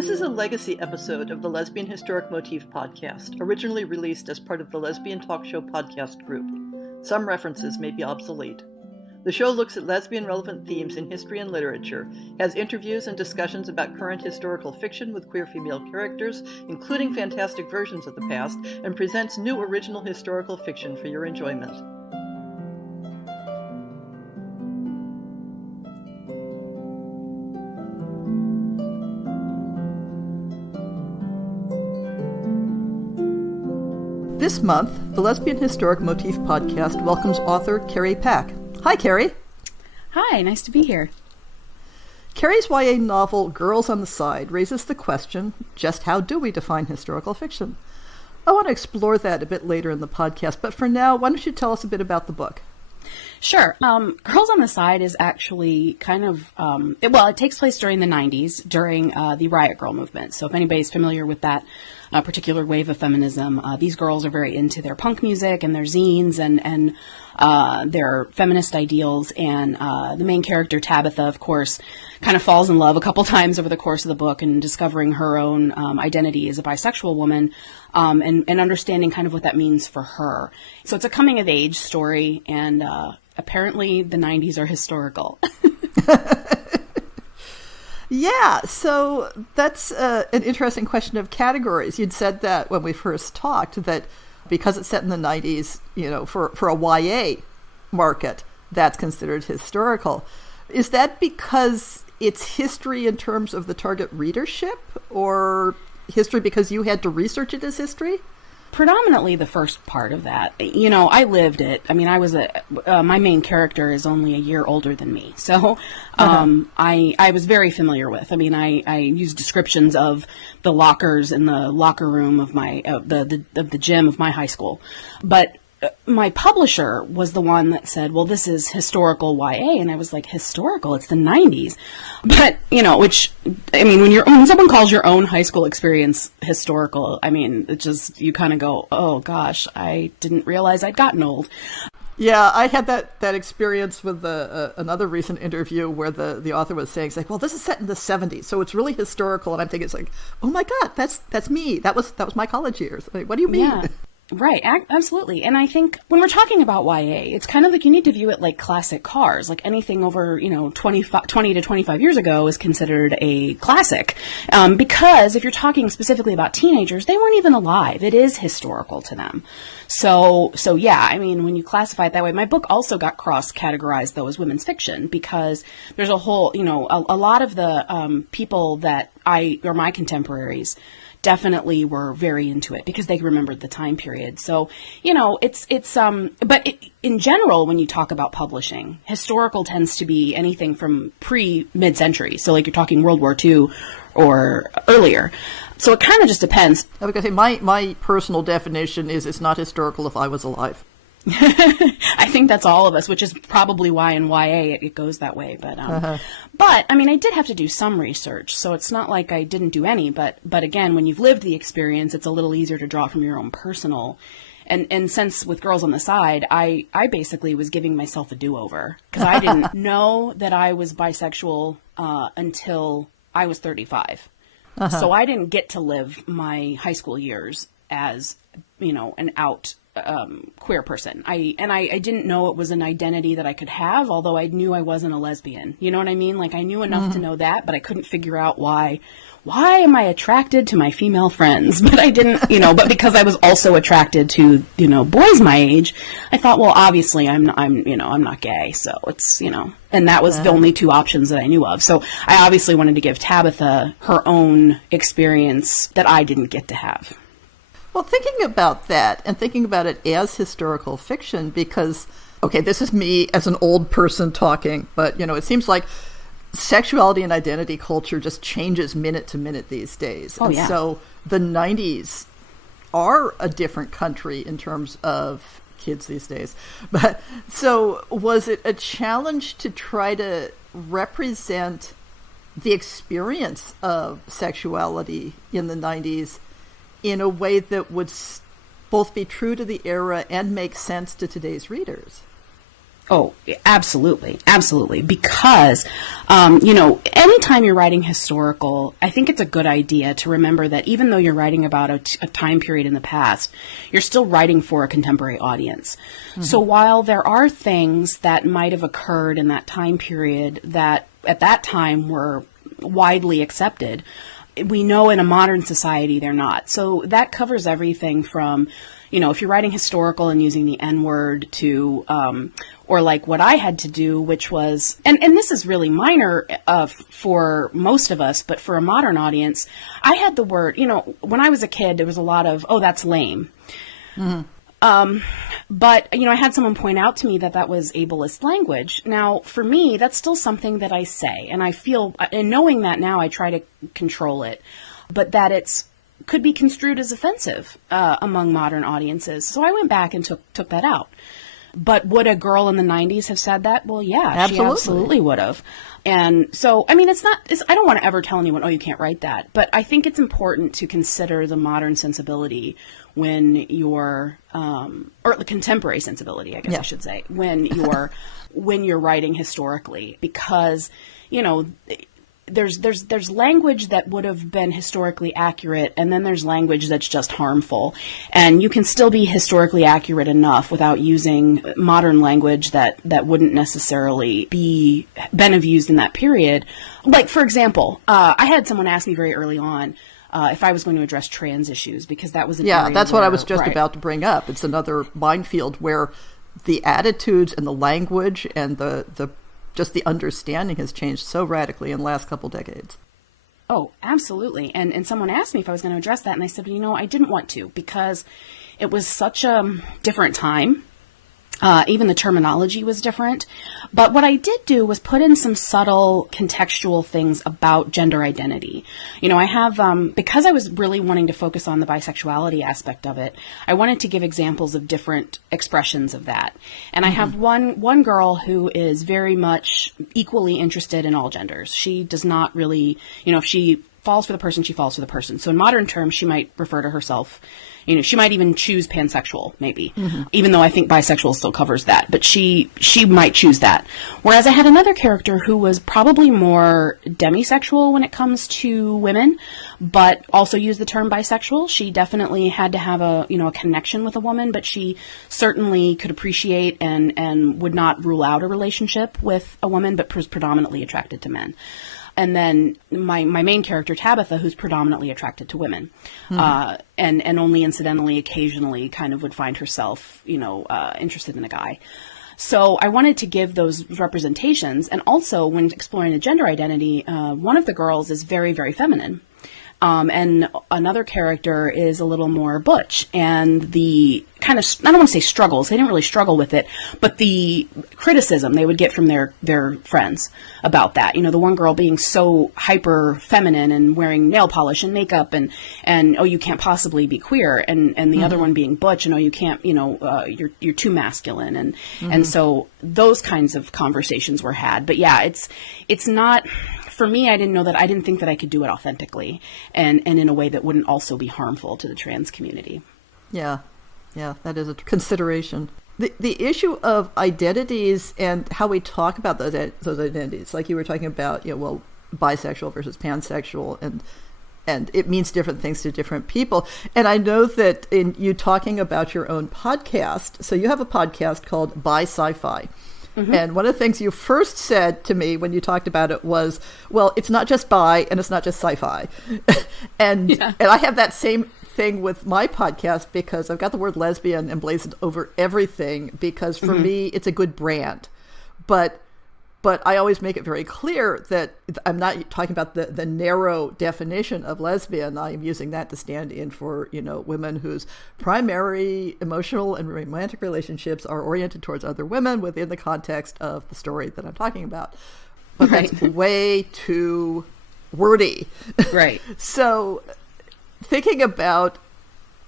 This is a legacy episode of the Lesbian Historic Motif podcast, originally released as part of the Lesbian Talk Show podcast group. Some references may be obsolete. The show looks at lesbian-relevant themes in history and literature, has interviews and discussions about current historical fiction with queer female characters, including fantastic versions of the past, and presents new original historical fiction for your enjoyment. This month, the Lesbian Historic Motif podcast welcomes author Carrie Pack. Hi, Carrie. Hi, nice to be here. Carrie's YA novel, Girls on the Side, raises the question, just how do we define historical fiction? I want to explore that a bit later in the podcast, but for now, why don't you tell us a bit about the book? Sure. Girls on the Side is actually kind of, it takes place during the 90s, during the Riot Grrrl movement. So if anybody's familiar with that particular wave of feminism, these girls are very into their punk music and their zines and their feminist ideals. And the main character, Tabitha, of course, kind of falls in love a couple times over the course of the book and discovering her own identity as a bisexual woman and understanding kind of what that means for her. So it's a coming-of-age story, and apparently the 90s are historical. Yeah, so that's an interesting question of categories. You'd said that when we first talked, that because it's set in the 90s, you know, for a YA market, that's considered historical. Is that because it's history in terms of the target readership, or history because you had to research it as history? Predominantly the first part of that. You know, I lived it. I mean, my main character is only a year older than me. So I was very familiar with. I mean, I used descriptions of the lockers in the locker room of the gym of my high school. But my publisher was the one that said, well, this is historical YA. And I was like, historical? It's the 90s. But, you know, which, I mean, when someone calls your own high school experience historical, I mean, it just, you kind of go, oh gosh, I didn't realize I'd gotten old. Yeah, I had that experience with another recent interview where the author was saying, it's like, well, this is set in the 70s, so it's really historical. And I'm thinking, it's like, oh my God, that's me. That was my college years. Like, what do you mean? Yeah. Right, absolutely. And I think when we're talking about YA, it's kind of like you need to view it like classic cars. Like anything over, 20 to 25 years ago is considered a classic. Because if you're talking specifically about teenagers, they weren't even alive. It is historical to them. So yeah, I mean, when you classify it that way, my book also got cross-categorized, though, as women's fiction, because there's a whole, a lot of the people that are my contemporaries definitely were very into it because they remembered the time period. So, in general, when you talk about publishing, historical tends to be anything from mid-century. So like you're talking World War II or earlier. So it kind of just depends. I was going to say, my personal definition is it's not historical if I was alive. I think that's all of us, which is probably why in YA it goes that way. But I mean, I did have to do some research, so it's not like I didn't do any. But again, when you've lived the experience, it's a little easier to draw from your own personal. And since with Girls on the Side, I basically was giving myself a do-over because I didn't know that I was bisexual until I was 35. So I didn't get to live my high school years as, an out queer person. I didn't know it was an identity that I could have, although I knew I wasn't a lesbian. You know what I mean? Like I knew enough to know that, but I couldn't figure out why am I attracted to my female friends? But I didn't, but because I was also attracted to, boys my age, I thought, well, obviously I'm not gay. So it's, and that was the only two options that I knew of. So I obviously wanted to give Tabitha her own experience that I didn't get to have. Well, thinking about that and thinking about it as historical fiction, because, okay, this is me as an old person talking, but, it seems like sexuality and identity culture just changes minute to minute these days. Oh, yeah. So the 90s are a different country in terms of kids these days. But so was it a challenge to try to represent the experience of sexuality in the 90s in a way that would both be true to the era and make sense to today's readers? Oh, absolutely. Absolutely. Because, anytime you're writing historical, I think it's a good idea to remember that even though you're writing about a time period in the past, you're still writing for a contemporary audience. Mm-hmm. So while there are things that might have occurred in that time period that at that time were widely accepted, we know in a modern society they're not. So that covers everything from, if you're writing historical and using the N-word to, or like what I had to do, which was, and this is really minor for most of us, but for a modern audience, I had the word, when I was a kid, there was a lot of, oh, that's lame. Mm-hmm. But, I had someone point out to me that was ableist language. Now, for me, that's still something that I say, and I feel, and knowing that now, I try to control it, but that could be construed as offensive among modern audiences. So I went back and took that out. But would a girl in the 90s have said that? Well, yeah, absolutely. She absolutely would have. And so, I don't want to ever tell anyone, oh, you can't write that. But I think it's important to consider the modern sensibility when you're, or the contemporary sensibility, I guess I should say, when you're writing historically, because, there's language that would have been historically accurate, and then there's language that's just harmful. And you can still be historically accurate enough without using modern language that wouldn't necessarily been of used in that period. Like, for example, I had someone ask me very early on if I was going to address trans issues, because that was an area that's what I was just right. about to bring up. It's another minefield where the attitudes and the language and just the understanding has changed so radically in the last couple decades. Oh, absolutely. And someone asked me if I was going to address that, and I said, I didn't want to, because it was such a different time. Even the terminology was different. But what I did do was put in some subtle contextual things about gender identity. I have, because I was really wanting to focus on the bisexuality aspect of it, I wanted to give examples of different expressions of that. And I have one girl who is very much equally interested in all genders. She does not really, if she falls for the person, she falls for the person. So in modern terms, she might refer to herself, she might even choose pansexual, maybe, even though I think bisexual still covers that, but she might choose that. Whereas I had another character who was probably more demisexual when it comes to women, but also used the term bisexual. She definitely had to have a connection with a woman, but she certainly could appreciate and would not rule out a relationship with a woman, but was predominantly attracted to men. And then my main character, Tabitha, who's predominantly attracted to women, and only incidentally, occasionally kind of would find herself, interested in a guy. So I wanted to give those representations. And also when exploring the gender identity, one of the girls is very, very feminine. And another character is a little more butch, and the kind of, I don't want to say struggles, they didn't really struggle with it, but the criticism they would get from their friends about that. The one girl being so hyper feminine and wearing nail polish and makeup and oh, you can't possibly be queer, and the other one being butch, and oh, you can't, you're too masculine, and so those kinds of conversations were had. But yeah, it's not. For me, I didn't think that I could do it authentically and in a way that wouldn't also be harmful to the trans community. Yeah, that is a consideration. The issue of identities and how we talk about those identities, like you were talking about, bisexual versus pansexual, and it means different things to different people. And I know that in you talking about your own podcast, so you have a podcast called Bi Sci-Fi. And one of the things you first said to me when you talked about it was, well, it's not just bi and it's not just sci-fi. and I have that same thing with my podcast, because I've got the word lesbian emblazoned over everything, because for me, it's a good brand. But I always make it very clear that I'm not talking about the narrow definition of lesbian. I'm using that to stand in for, women whose primary emotional and romantic relationships are oriented towards other women within the context of the story that I'm talking about. But that's way too wordy. Right. So thinking about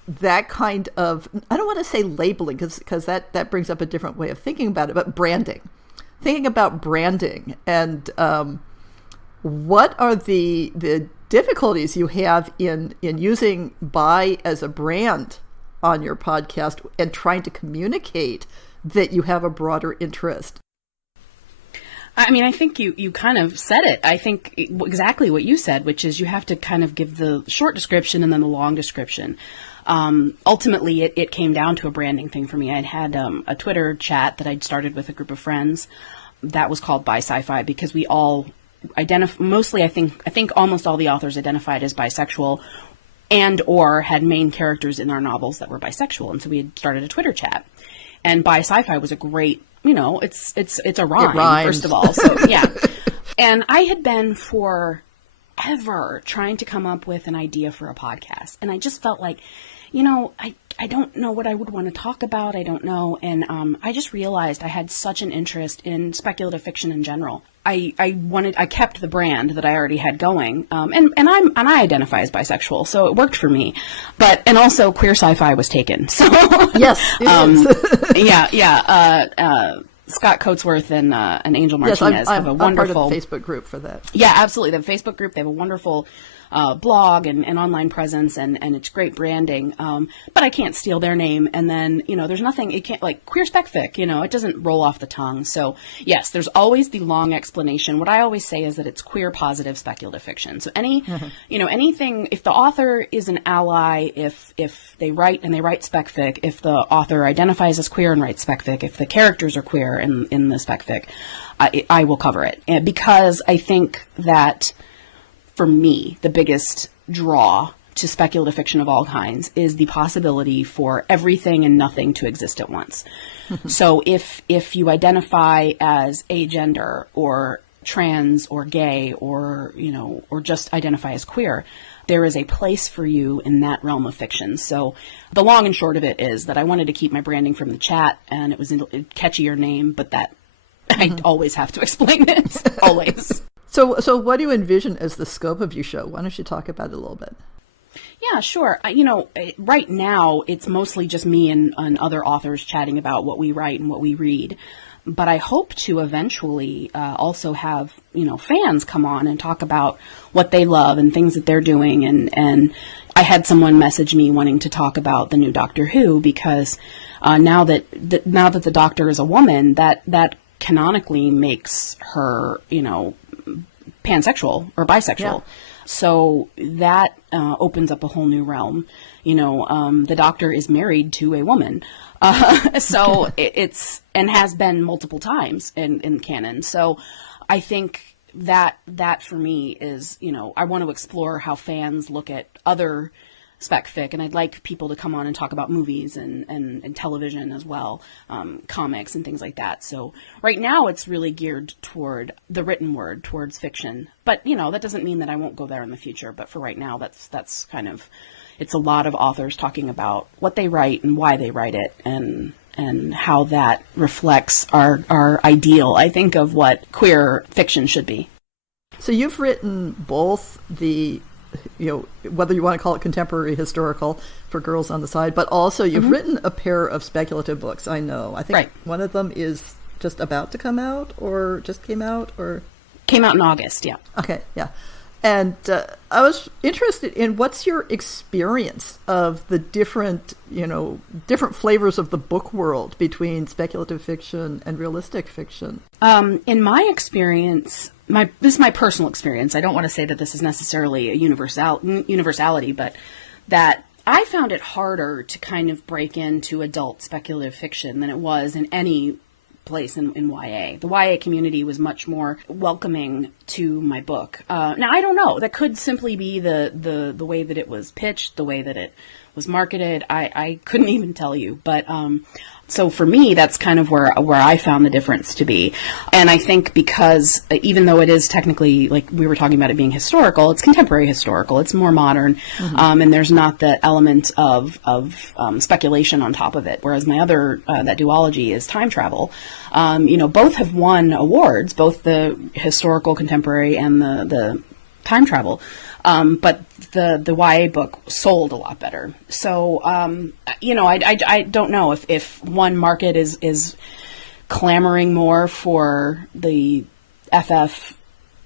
that kind of, I don't want to say labeling, because that brings up a different way of thinking about it, but branding. Thinking about branding and what are the difficulties you have in using bi as a brand on your podcast and trying to communicate that you have a broader interest? I mean, I think you kind of said it. I think exactly what you said, which is you have to kind of give the short description and then the long description. Ultimately, it came down to a branding thing for me. I'd had a Twitter chat that I'd started with a group of friends that was called Bi Sci-Fi, because we all mostly, I think almost all the authors identified as bisexual and or had main characters in our novels that were bisexual. And so we had started a Twitter chat. And Bi Sci-Fi was a great, it's a rhyme, first of all. So yeah. And I had been forever trying to come up with an idea for a podcast. And I just felt like, I don't know what I would want to talk about. I don't know. And I just realized I had such an interest in speculative fiction in general. I kept the brand that I already had going. And I identify as bisexual, so it worked for me. And also queer sci-fi was taken. So yes, it is. yeah. Scott Coatsworth and Angel Martinez have a wonderful I'm part of the Facebook group for that. Yeah, absolutely. They have a Facebook group. They have a wonderful blog and online presence, and it's great branding. But I can't steal their name. And then, there's nothing, it can't, like queer spec fic, it doesn't roll off the tongue. So yes, there's always the long explanation. What I always say is that it's queer positive speculative fiction. So anything, if the author is an ally, if they write spec fic, if the author identifies as queer and writes spec fic, if the characters are queer in the spec fic, I will cover it. And because I think that, for me, the biggest draw to speculative fiction of all kinds is the possibility for everything and nothing to exist at once. So if you identify as agender or trans or gay or just identify as queer, there is a place for you in that realm of fiction. So the long and short of it is that I wanted to keep my branding from the chat, and it was a catchier name, but that I always have to explain it. Always. So what do you envision as the scope of your show? Why don't you talk about it a little bit? Yeah, sure. Right now, it's mostly just me and other authors chatting about what we write and what we read. But I hope to eventually also have, fans come on and talk about what they love and things that they're doing. And I had someone message me wanting to talk about the new Doctor Who, because now that the Doctor is a woman, that canonically makes her, pansexual or bisexual. Yeah. So that opens up a whole new realm. The Doctor is married to a woman. So it's, and has been multiple times in canon. So I think that for me is, I want to explore how fans look at other spec fic, and I'd like people to come on and talk about movies and television as well, comics and things like that. So right now it's really geared toward the written word, towards fiction. But, that doesn't mean that I won't go there in the future. But for right now, that's kind of, it's a lot of authors talking about what they write and why they write it, and how that reflects our ideal, I think, of what queer fiction should be. So you've written both the, whether you want to call it contemporary historical for Girls on the Side, but also you've written a pair of speculative books, I know. I think one of them is just about to come out, or just came out, or... Came out in August, yeah. Okay, yeah. And I was interested in what's your experience of the different flavors of the book world between speculative fiction and realistic fiction. In my experience, this is my personal experience. I don't want to say that this is necessarily a universality, but that I found it harder to kind of break into adult speculative fiction than it was in any place in YA. The YA community was much more welcoming to my book. Now, I don't know. That could simply be the way that it was pitched, the way that it was marketed. I couldn't even tell you. But so for me, that's kind of where I found the difference to be. And I think because even though it is technically, like we were talking about it being historical, it's contemporary historical. It's more modern. And there's not the element of speculation on top of it. Whereas my other, that duology is time travel. Both have won awards, both the historical contemporary and the time travel. But the YA book sold a lot better. So, I don't know if one market is clamoring more for the FF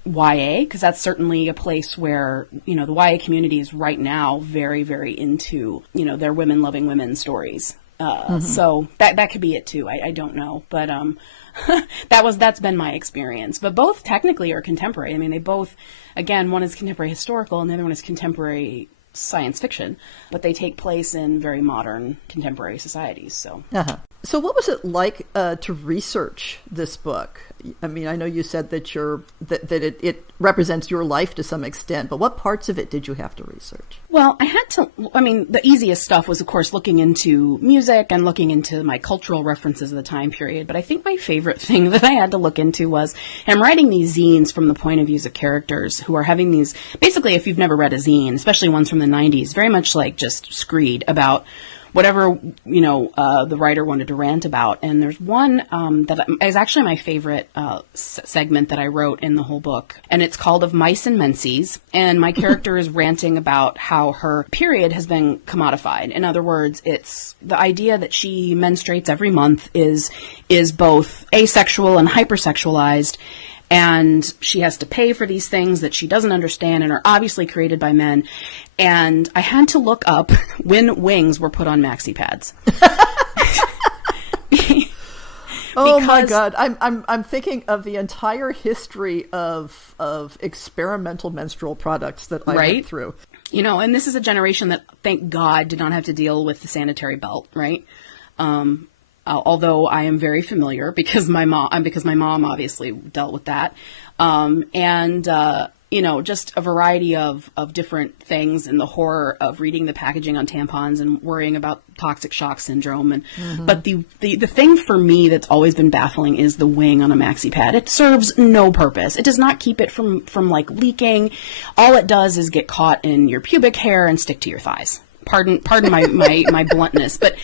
YA, because that's certainly a place where, the YA community is right now very, very into, their women loving women stories. So that could be it too. I don't know, but that's been my experience. But both technically are contemporary. I mean, they both, again, one is contemporary historical and the other one is contemporary science fiction, but they take place in very modern contemporary societies. So. So what was it like to research this book? I mean, I know you said that it represents your life to some extent, but what parts of it did you have to research? Well, the easiest stuff was, of course, looking into music and looking into my cultural references of the time period. But I think my favorite thing that I had to look into was, I'm writing these zines from the point of views of characters who are having these, basically, if you've never read a zine, especially ones from the 90s, very much like just screed about whatever, the writer wanted to rant about. And there's one that is actually my favorite segment that I wrote in the whole book. And it's called Of Mice and Menses. And my character is ranting about how her period has been commodified. In other words, it's the idea that she menstruates every month is both asexual and hypersexualized. And she has to pay for these things that she doesn't understand and are obviously created by men. And I had to look up when wings were put on maxi pads. Oh my God! I'm thinking of the entire history of experimental menstrual products that I went through. And this is a generation that, thank God, did not have to deal with the sanitary belt, right? Although I am very familiar because my mom obviously dealt with that. Just a variety of different things and the horror of reading the packaging on tampons and worrying about toxic shock syndrome. And, but the thing for me that's always been baffling is the wing on a maxi pad. It serves no purpose. It does not keep it from like leaking. All it does is get caught in your pubic hair and stick to your thighs. Pardon my bluntness, but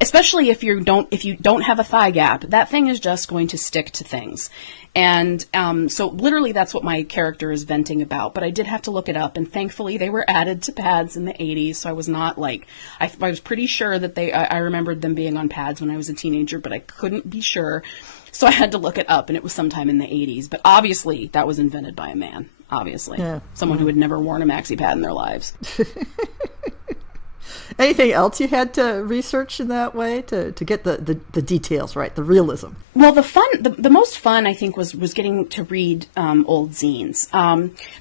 especially if you don't have a thigh gap, that thing is just going to stick to things. And so literally that's what my character is venting about. But I did have to look it up, and thankfully they were added to pads in the 80s. So I was not like, I was pretty sure that I remembered them being on pads when I was a teenager, but I couldn't be sure. So I had to look it up, and it was sometime in the 80s. But obviously that was invented by a man, obviously. Yeah. Someone who had never worn a maxi pad in their lives. Anything else you had to research in that way to get the details right, the realism? Well, the most fun I think was getting to read old zines.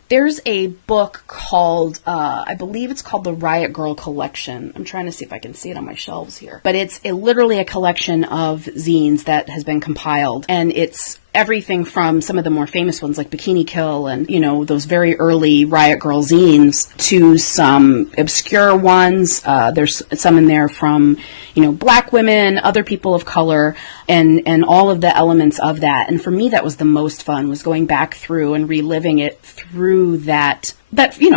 There's a book called I believe it's called the Riot Girl Collection. I'm trying to see if I can see it on my shelves here, but it's literally a collection of zines that has been compiled, and it's everything from some of the more famous ones like Bikini Kill and, those very early Riot Girl zines to some obscure ones. There's some in there from, Black women, other people of color, and all of the elements of that. And for me, that was the most fun, was going back through and reliving it through that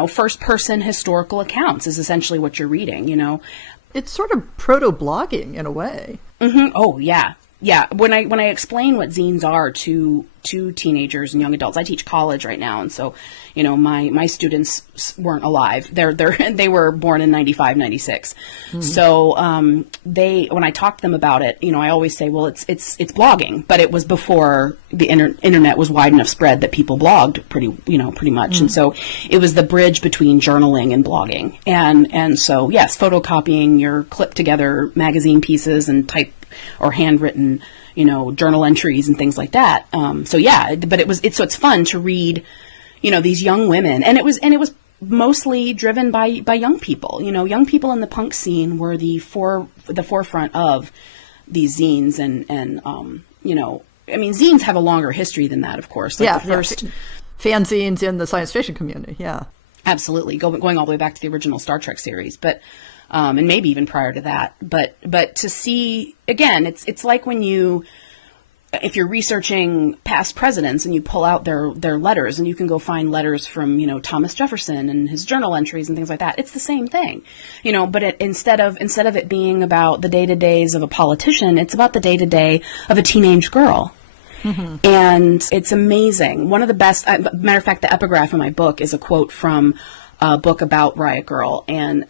first person historical accounts is essentially what you're reading, It's sort of proto-blogging in a way. Mm-hmm. Oh, yeah. Yeah, when I explain what zines are to teenagers and young adults, I teach college right now, and so my students weren't alive. They were born in 95, 96. Mm-hmm. So when I talk to them about it, I always say, well, it's blogging, but it was before the internet was wide enough spread that people blogged pretty much, mm-hmm. And so it was the bridge between journaling and blogging, and so yes, photocopying your clipped together magazine pieces and type or handwritten, journal entries and things like that. So yeah, but it's fun to read, these young women, and it was mostly driven by young people. Young people in the punk scene were the forefront of these zines, and zines have a longer history than that, of course. Like the first fanzines in the science fiction community. Yeah, absolutely, going all the way back to the original Star Trek series, but. And maybe even prior to that, but to see, again, it's like when if you're researching past presidents and you pull out their letters, and you can go find letters from, Thomas Jefferson and his journal entries and things like that. It's the same thing, but instead of it being about the day-to-days of a politician, it's about the day-to-day of a teenage girl. Mm-hmm. And it's amazing. One of the best, matter of fact, the epigraph in my book is a quote from a book about Riot Girl, and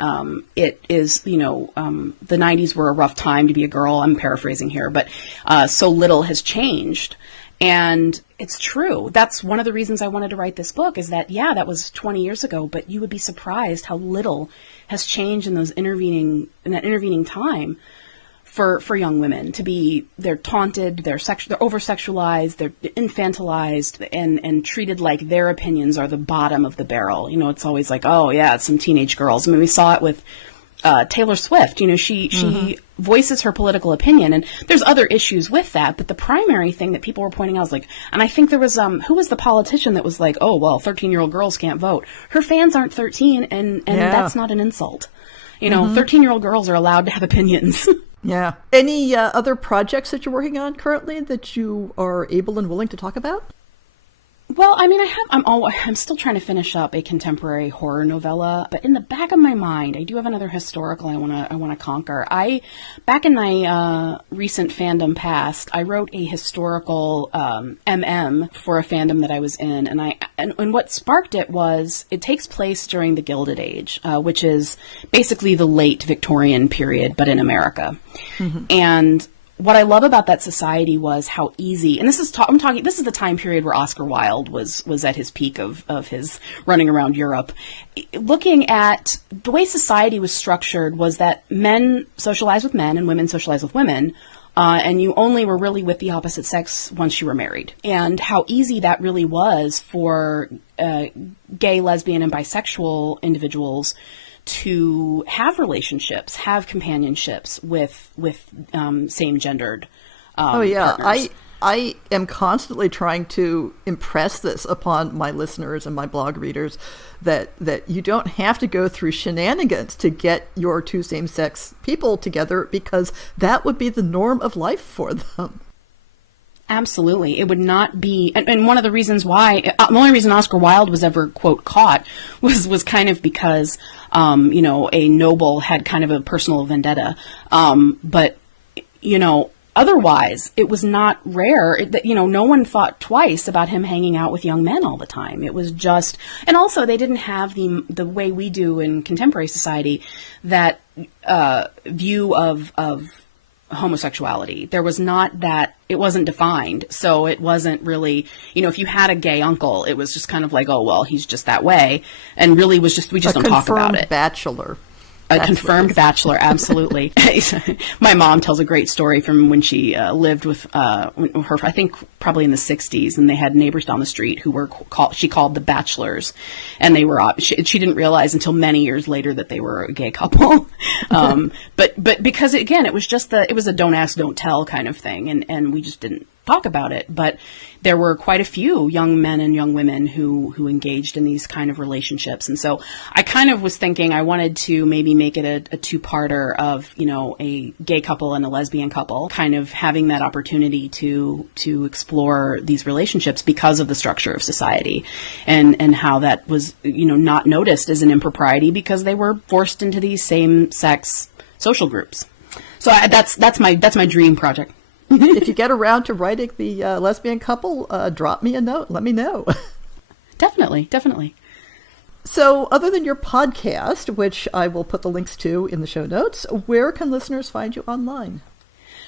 it is, the 90s were a rough time to be a girl. I'm paraphrasing here, but so little has changed, and it's true. That's one of the reasons I wanted to write this book, is that, yeah, that was 20 years ago, but you would be surprised how little has changed in that intervening time for young women to be, they're taunted, they're over-sexualized, they're infantilized, and treated like their opinions are the bottom of the barrel. You know, it's always like, oh yeah, it's some teenage girls. I mean, we saw it with Taylor Swift. You know, she voices her political opinion, and there's other issues with that, but the primary thing that people were pointing out is like, and I think there was, who was the politician that was like, oh, well, 13-year-old girls can't vote. Her fans aren't 13, and that's not an insult. You know, 13-year-old girls are allowed to have opinions. Yeah. Any other projects that you're working on currently that you are able and willing to talk about? Well, I mean, I'm still trying to finish up a contemporary horror novella, but in the back of my mind, I do have another historical I want to conquer. Back in my recent fandom past, I wrote a historical MM for a fandom that I was in, and what sparked it was, it takes place during the Gilded Age, which is basically the late Victorian period, but in America. And what I love about that society was how easy, and this is the time period where Oscar Wilde was at his peak of his running around Europe. Looking at the way society was structured was that men socialized with men and women socialized with women, and you only were really with the opposite sex once you were married. And how easy that really was for gay, lesbian, and bisexual individuals to have relationships, have companionships with same-gendered partners. I am constantly trying to impress this upon my listeners and my blog readers that you don't have to go through shenanigans to get your two same-sex people together, because that would be the norm of life for them. Absolutely. It would not be, and one of the reasons why, the only reason Oscar Wilde was ever, quote, caught was kind of because, you know, a noble had kind of a personal vendetta. But, you know, otherwise, it was not rare that, you know, no one thought twice about him hanging out with young men all the time. It was just, and also they didn't have the way we do in contemporary society, that view of homosexuality. There was not that, it wasn't defined. So it wasn't really, you know, if you had a gay uncle, it was just kind of like, oh, well, he's just that way. And really was just, we just don't talk about it. Bachelor. A confirmed bachelor, absolutely. My mom tells a great story from when she lived with her, I think probably in the 60s, and they had neighbors down the street who were she called the bachelors, and they were she didn't realize until many years later that they were a gay couple. But because again, it was a don't ask, don't tell kind of thing, and we just didn't talk about it. But there were quite a few young men and young women who engaged in these kind of relationships. And so I kind of was thinking I wanted to maybe make it a two-parter of, you know, a gay couple and a lesbian couple, kind of having that opportunity to explore these relationships because of the structure of society, and how that was, you know, not noticed as an impropriety because they were forced into these same-sex social groups. So that's my dream project. If you get around to writing the lesbian couple, drop me a note. Let me know. Definitely. So other than your podcast, which I will put the links to in the show notes, where can listeners find you online?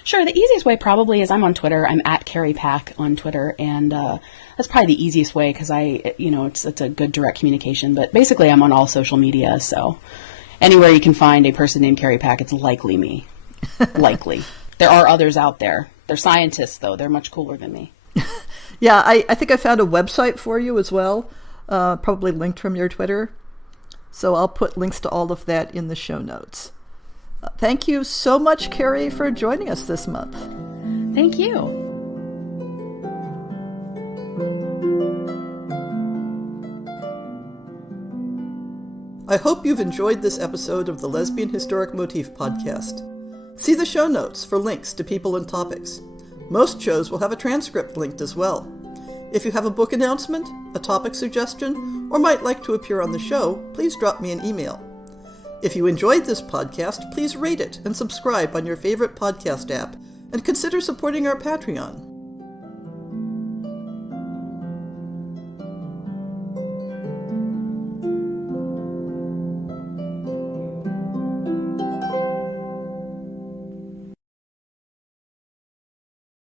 Sure. The easiest way probably is I'm on Twitter. I'm at Carrie Pack on Twitter. And that's probably the easiest way because it's a good direct communication. But basically I'm on all social media. So anywhere you can find a person named Carrie Pack, it's likely me. Likely. There are others out there. They're scientists, though. They're much cooler than me. Yeah, I think I found a website for you as well, probably linked from your Twitter. So I'll put links to all of that in the show notes. Thank you so much, Carrie, for joining us this month. Thank you. I hope you've enjoyed this episode of the Lesbian Historic Motif Podcast. See the show notes for links to people and topics. Most shows will have a transcript linked as well. If you have a book announcement, a topic suggestion, or might like to appear on the show, please drop me an email. If you enjoyed this podcast, please rate it and subscribe on your favorite podcast app, and consider supporting our Patreon.